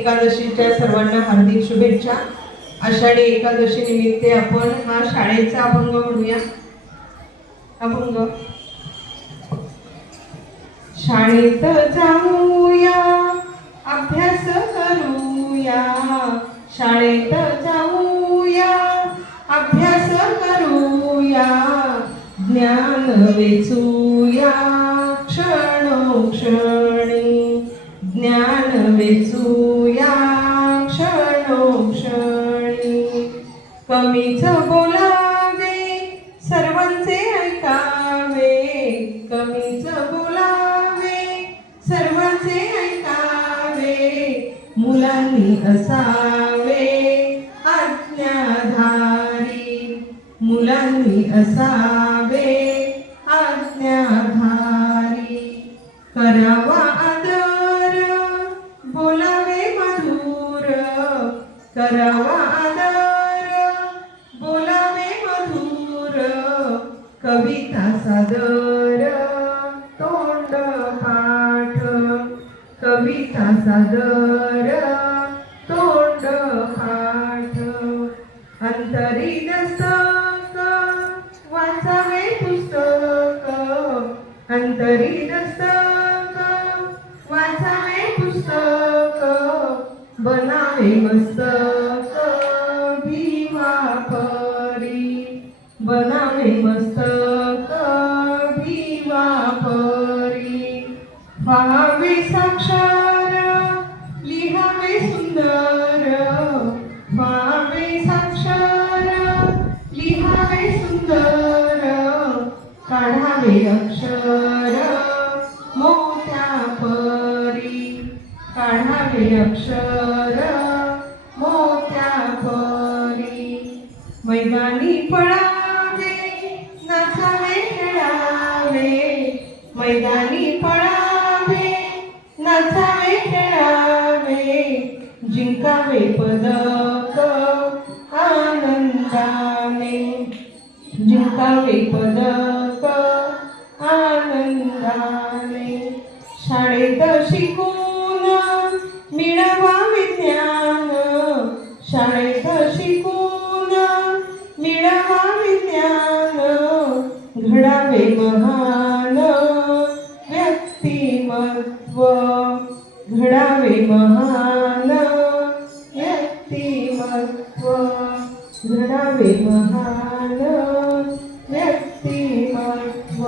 एकादशीच्या सर्वांना हार्दिक शुभेच्छा। आषाढी एकादशी निमित्त आपण हा शाळेचा अभंग म्हणूया। अभंग। शाळेत जाऊया अभ्यास करूया, शाळेत जाऊया अभ्यास करूया, ज्ञान वेचूया क्षणोक्षणी, ज्ञान वेचूया क्षणोक्षणी। कमीच बोलावे सर्वांचे ऐकावे, कमीच बोलावे सर्वांचे ऐकावे, मुलांनी असावे आज्ञाधारी, मुलांनी असावे आज्ञाधारी। करावा आदर बोलावे मधुर, करावा आदर बोलावे मधुर, कविता सादर तोंड पाठ, कविता सादर तोंड पाठ। अंतरी दस्तक वाचावे पुस्तक, अंतरी दस्तक वाचावे पुस्तक, बनावे मस्तक भीमा परी, बनावे मस्तक भीमा परी। पाहावे साक्षर लिहावे सुंदर, पाहावे साक्षर लिहावे सुंदर, काढावे अक्षर मोत्या परी, काढावे अक्षर मोत्या परी। मैदानी पळावे नाचावे खेळावे, मैदानी पळावे नाचावे खेळावे, जिंकावे पदक आनंदाने, जिंकावे पदक आनंदाने। शाळेत शिकून मिळवावे ज्ञान, शाळेत शिकून मिळवावे ज्ञान, घडावे महान व्यक्तिमत्व, घडावे महान व्यक्तिमत्व, घडावे महान व्यक्तिमत्व।